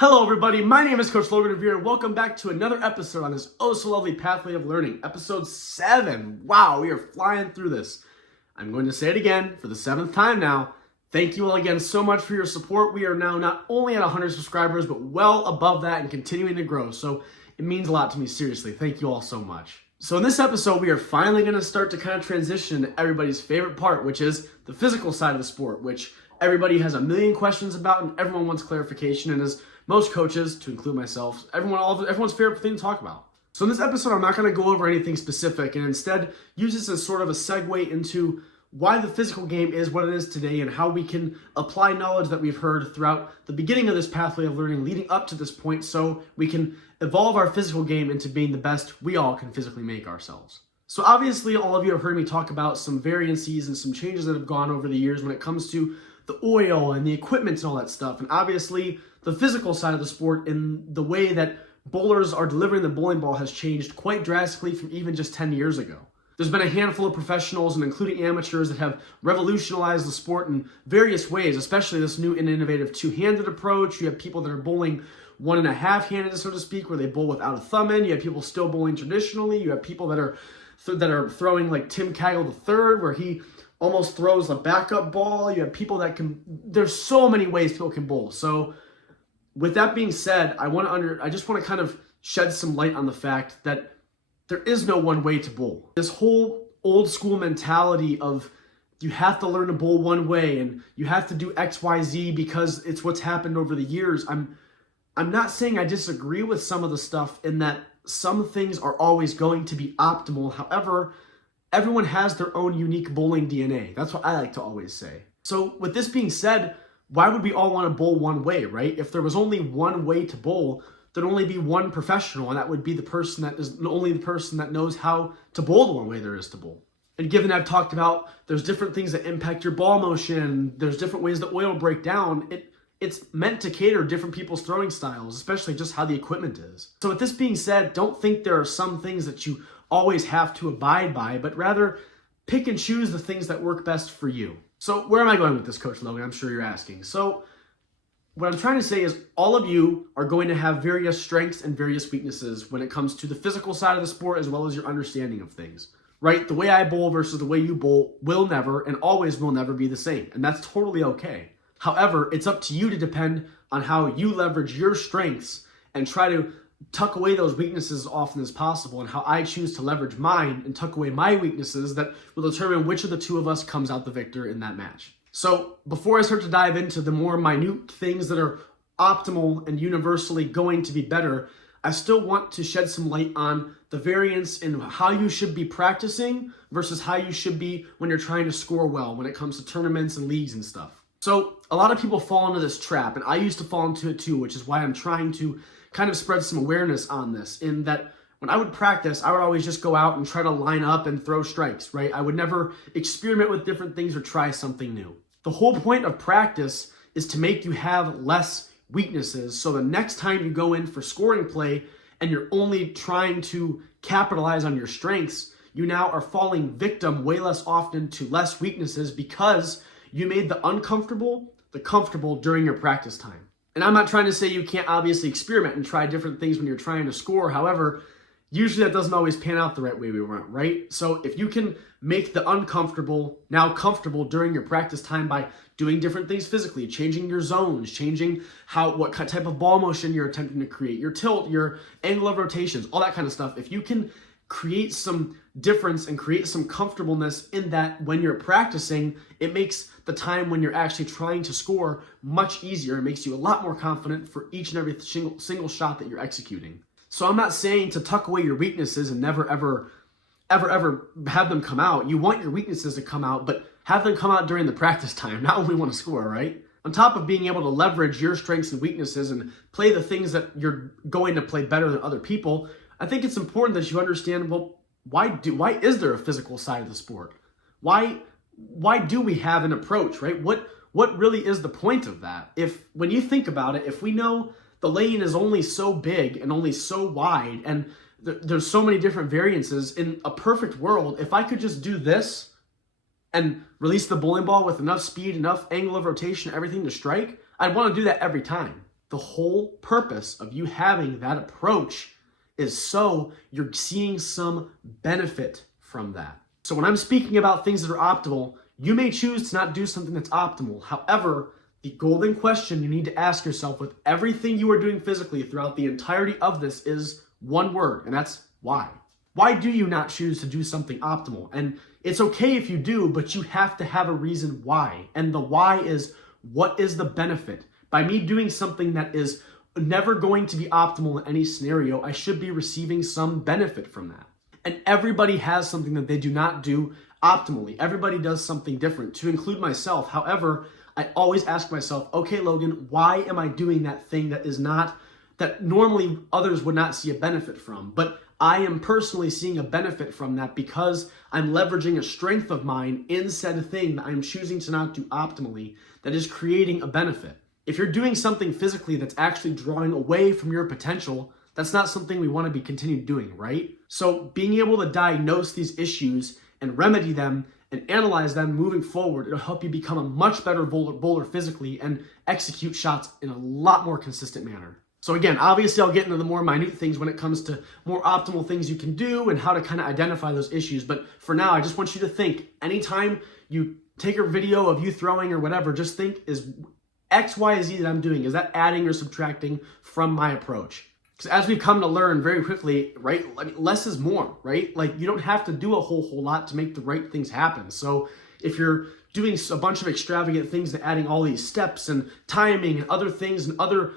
Hello everybody, my name is Coach Logan Revere and welcome back to another episode on this oh so lovely pathway of learning, episode 7. Wow, we are flying through this. I'm going to say it again for the 7th time now. Thank you all again so much for your support. We are now not only at 100 subscribers, but well above that and continuing to grow. So it means a lot to me, seriously. Thank you all so much. So in this episode, we are finally going to start to kind of transition to everybody's favorite part, which is the physical side of the sport, which everybody has a million questions about and everyone wants clarification, and as most coaches, to include myself, everyone's favorite thing to talk about. So in this episode, I'm not going to go over anything specific and instead use this as sort of a segue into why the physical game is what it is today and how we can apply knowledge that we've heard throughout the beginning of this pathway of learning leading up to this point so we can evolve our physical game into being the best we all can physically make ourselves. So obviously, all of you have heard me talk about some variances and some changes that have gone over the years when it comes to the oil and the equipment and all that stuff. And obviously, the physical side of the sport in the way that bowlers are delivering the bowling ball has changed quite drastically from even just 10 years ago. There's been a handful of professionals and including amateurs that have revolutionized the sport in various ways, especially this new and innovative two-handed approach. You have people that are bowling 1.5-handed, so to speak, where they bowl without a thumb in. You have people still bowling traditionally. You have people that are throwing like Tim Cagle III, where he almost throws a backup ball. You have people that can, there's so many ways people can bowl. So with that being said, I just want to kind of shed some light on the fact that there is no one way to bowl. This whole old school mentality of you have to learn to bowl one way and you have to do X, Y, Z because it's what's happened over the years. I'm not saying I disagree with some of the stuff in that some things are always going to be optimal. However, everyone has their own unique bowling DNA. That's what I like to always say. So with this being said, why would we all want to bowl one way, right? If there was only one way to bowl, there'd only be one professional, and that would be the person that is only the person that knows how to bowl the one way there is to bowl. And given I've talked about there's different things that impact your ball motion, there's different ways that oil break down, it's meant to cater different people's throwing styles, especially just how the equipment is. So with this being said, don't think there are some things that you always have to abide by, but rather pick and choose the things that work best for you. So where am I going with this, Coach Logan? I'm sure you're asking. So what I'm trying to say is all of you are going to have various strengths and various weaknesses when it comes to the physical side of the sport as well as your understanding of things, right? The way I bowl versus the way you bowl will never and always will never be the same, and that's totally okay. However, it's up to you to depend on how you leverage your strengths and try to tuck away those weaknesses as often as possible, and how I choose to leverage mine and tuck away my weaknesses that will determine which of the two of us comes out the victor in that match. So before I start to dive into the more minute things that are optimal and universally going to be better, I still want to shed some light on the variance in how you should be practicing versus how you should be when you're trying to score well when it comes to tournaments and leagues and stuff. So a lot of people fall into this trap, and I used to fall into it too, which is why I'm trying to kind of spread some awareness on this, in that when I would practice, I would always just go out and try to line up and throw strikes, right? I would never experiment with different things or try something new. The whole point of practice is to make you have less weaknesses, so the next time you go in for scoring play and you're only trying to capitalize on your strengths, you now are falling victim way less often to less weaknesses because you made the uncomfortable the comfortable during your practice time. And I'm not trying to say you can't obviously experiment and try different things when you're trying to score. However, usually that doesn't always pan out the right way we want, right? So if you can make the uncomfortable now comfortable during your practice time by doing different things physically, changing your zones, changing what type of ball motion you're attempting to create, your tilt, your angle of rotations, all that kind of stuff. If you can create some difference and create some comfortableness in that when you're practicing, it makes the time when you're actually trying to score much easier. It makes you a lot more confident for each and every single shot that you're executing. So I'm not saying to tuck away your weaknesses and never, ever have them come out. You want your weaknesses to come out, but have them come out during the practice time, not when we want to score, right? On top of being able to leverage your strengths and weaknesses and play the things that you're going to play better than other people, I think it's important that you understand, well, why is there a physical side of the sport? Why do we have an approach, right? What really is the point of that? When you think about it, if we know the lane is only so big and only so wide, and there's so many different variances, in a perfect world, if I could just do this and release the bowling ball with enough speed, enough angle of rotation, everything to strike, I'd want to do that every time. The whole purpose of you having that approach is so you're seeing some benefit from that. So when I'm speaking about things that are optimal, you may choose to not do something that's optimal. However, the golden question you need to ask yourself with everything you are doing physically throughout the entirety of this is one word, and that's why. Why do you not choose to do something optimal? And it's okay if you do, but you have to have a reason why. And the why is, what is the benefit? By me doing something that is never going to be optimal in any scenario, I should be receiving some benefit from that. And everybody has something that they do not do optimally. Everybody does something different, to include myself. However, I always ask myself, okay, Logan, why am I doing that thing that normally others would not see a benefit from? But I am personally seeing a benefit from that because I'm leveraging a strength of mine in said thing that I'm choosing to not do optimally that is creating a benefit. If you're doing something physically that's actually drawing away from your potential, that's not something we want to be continued doing, right? So being able to diagnose these issues and remedy them and analyze them moving forward, it'll help you become a much better bowler physically and execute shots in a lot more consistent manner. So again, obviously I'll get into the more minute things when it comes to more optimal things you can do and how to kind of identify those issues. But for now, I just want you to think, anytime you take a video of you throwing or whatever, just think, is X, Y, Z that I'm doing, is that adding or subtracting from my approach? Because as we've come to learn very quickly, right, I mean, less is more, right? Like, you don't have to do a whole lot to make the right things happen. So if you're doing a bunch of extravagant things and adding all these steps and timing and other things and other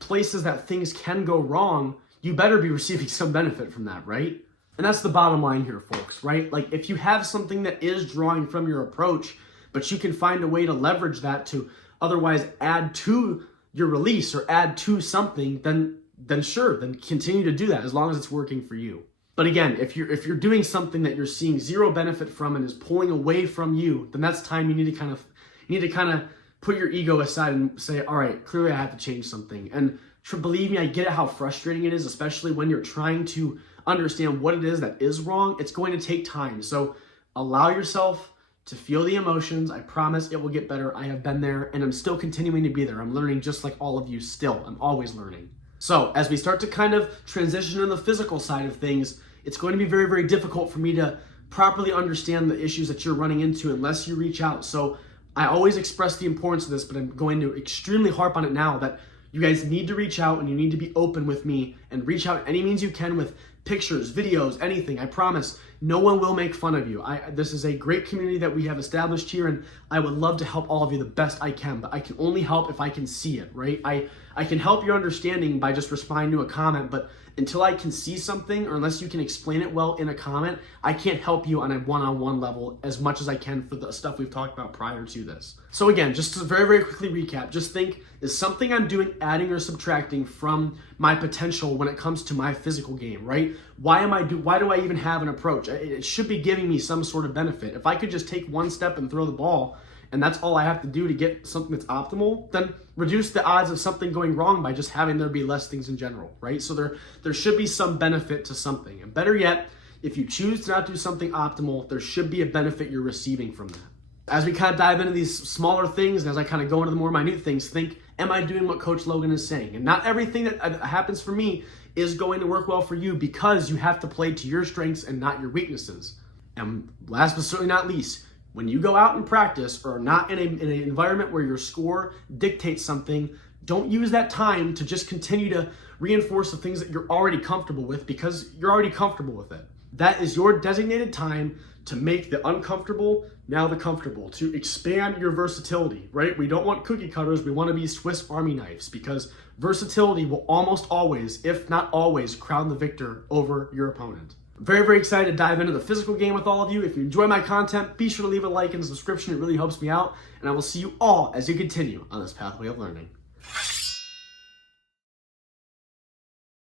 places that things can go wrong, you better be receiving some benefit from that, right? And that's the bottom line here, folks, right? Like, if you have something that is drawing from your approach, but you can find a way to leverage that to otherwise add to your release or add to something, then sure, then continue to do that as long as it's working for you. But again, if you're doing something that you're seeing zero benefit from and is pulling away from you, then that's time you need to kind of put your ego aside and say, all right, clearly I have to change something. And believe me, I get it how frustrating it is, especially when you're trying to understand what it is that is wrong. It's going to take time. So allow yourself to feel the emotions. I promise it will get better. I have been there and I'm still continuing to be there. I'm learning just like all of you still. I'm always learning. So as we start to kind of transition to the physical side of things, it's going to be very, very difficult for me to properly understand the issues that you're running into unless you reach out. So I always express the importance of this, but I'm going to extremely harp on it now that you guys need to reach out and you need to be open with me and reach out any means you can with pictures, videos, anything. I promise no one will make fun of you. This is a great community that we have established here, and I would love to help all of you the best I can, but I can only help if I can see it, right? I can help your understanding by just responding to a comment, but until I can see something, or unless you can explain it well in a comment, I can't help you on a one-on-one level as much as I can for the stuff we've talked about prior to this. So again, just to very, very quickly recap, just think, is something I'm doing adding or subtracting from my potential when it comes to my physical game, right? Why do I even have an approach? It should be giving me some sort of benefit. If I could just take one step and throw the ball, and that's all I have to do to get something that's optimal, then reduce the odds of something going wrong by just having there be less things in general, right? So there should be some benefit to something. And better yet, if you choose to not do something optimal, there should be a benefit you're receiving from that. As we kind of dive into these smaller things, and as I kind of go into the more minute things, think, am I doing what Coach Logan is saying? And not everything that happens for me is going to work well for you, because you have to play to your strengths and not your weaknesses. And last but certainly not least, when you go out and practice or not in an environment where your score dictates something, don't use that time to just continue to reinforce the things that you're already comfortable with, because you're already comfortable with it. That is your designated time to make the uncomfortable now the comfortable, to expand your versatility, right? We don't want cookie cutters. We want to be Swiss Army knives, because versatility will almost always, if not always, crown the victor over your opponent. Very, very excited to dive into the physical game with all of you. If you enjoy my content, be sure to leave a like and a subscription. It really helps me out. And I will see you all as you continue on this pathway of learning.